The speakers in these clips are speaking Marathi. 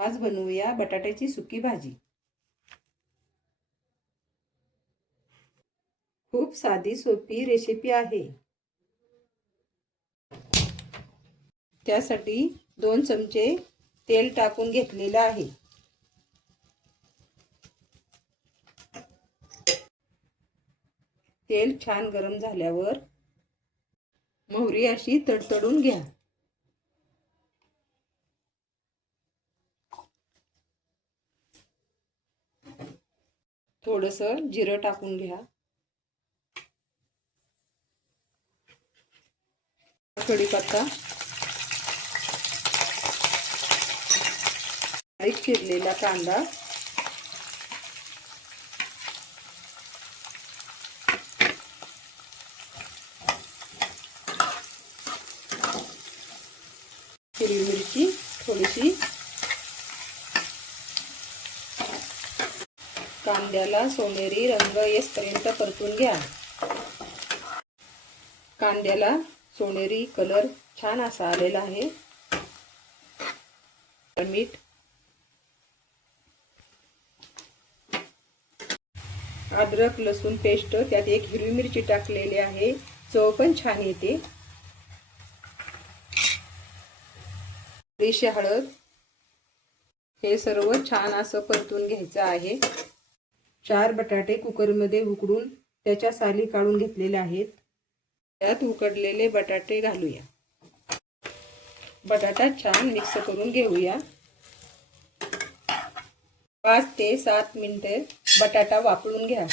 आज बनवूया बटाट्याची सुकी भाजी। खूप साधी सोपी रेसिपी आहे। त्यासाठी 2 चमचे तेल टाकून घेतलेले आहे। तेल छान गरम झाल्यावर मोहरी अशी तडतडून घ्या। थोडंसं जिरं टाकून घ्या। कढीपत्ता, बारीक चिरलेला कांदा, हिरवी मिरची थोडीशी, कांद्याला सोनेरी रंग येईपर्यंत परतून घ्या। कांद्याला सोनेरी कलर छान असा आलेला आहे। मीठ, अद्रक लसूण पेस्ट, त्यात एक हिरवी मिरची टाकलेली आहे, चव पण छान येते। थोडीशी हळद, हे सर्व छान असं परतून घ्यायचं आहे। 4 बटाटे कुकरमध्ये उकडून त्याच्या साली काढून घेतलेले आहेत। त्यात उकडलेले बटाटे घालूया। बटाटा छान मिक्स करून घेऊया। 5 ते 7 मिनिटे बटाटा वाफळून घ्या।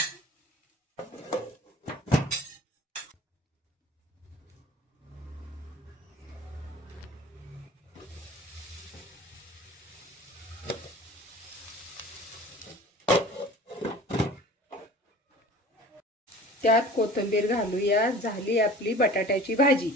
त्यात कोथिंबीर घालूया। झाली आपली बटाट्याची भाजी।